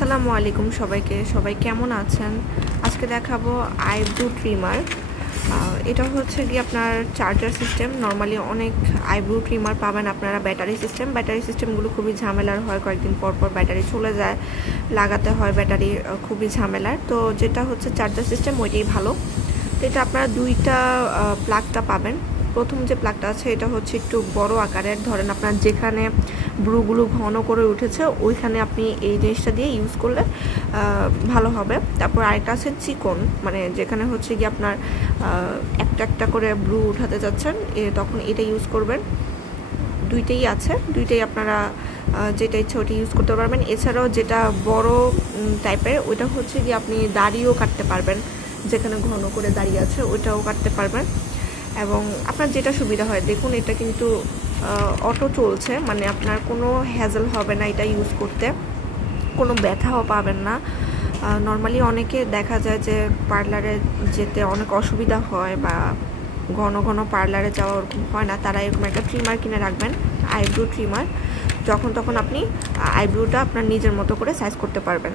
আসসালামু আলাইকুম সবাইকে। সবাই কেমন আছেন? আজকে দেখাবো আইব্রু ট্রিমার। এটা হচ্ছে কি আপনার চার্জার সিস্টেম। নর্মালি অনেক আইব্রু ট্রিমার পাবেন আপনারা ব্যাটারি সিস্টেম। ব্যাটারি সিস্টেমগুলো খুবই ঝামেলার হয়, কয়েকদিন পর পর ব্যাটারি চলে যায়। লাগাতে হয় ব্যাটারি খুবই ঝামেলার। তো যেটা হচ্ছে চার্জার সিস্টেম, ওইটাই ভালো। তো এটা আপনারা দুইটা প্লাগটা পাবেন। প্রথম যে প্লাগটা আছে, এটা হচ্ছে একটু বড় আকারের। ধরেন আপনার যেখানে ব্রুগুলো ঘন করে উঠেছে, ওইখানে আপনি এই জিনিসটা দিয়ে ইউজ করলে ভালো হবে। তারপর আরেকটা আছে চিকন মানে যেখানে হচ্ছে গিয়ে আপনার একটা একটা করে ব্রু উঠাতে যাচ্ছেন তখন এটা ইউজ করবেন। দুইটাই আছে, দুইটাই আপনারা যেটা ইচ্ছা ওটা ইউজ করতে পারবেন। এছাড়াও যেটা বড় টাইপের ওইটা হচ্ছে গিয়ে আপনি দাড়িও কাটতে পারবেন, যেখানে ঘন করে দাঁড়িয়ে আছে, ওইটাও কাটতে পারবেন। এবং আপনার যেটা সুবিধা হয়, দেখুন এটা কিন্তু অটো চলছে মানে আপনার কোনো হ্যাজেল হবে না এটা ইউজ করতে, কোনো ব্যথাও পাবেন না। নর্মালি অনেকে দেখা যায় যে পার্লারে যেতে অনেক অসুবিধা হয় বা ঘন ঘন পার্লারে যাওয়া ওরকম হয় না, তারা এরকম একটা ট্রিমার কিনে রাখবেন আইব্রু ট্রিমার যখন তখন আপনি আইব্রুটা আপনার নিজের মতো করে সাইজ করতে পারবেন।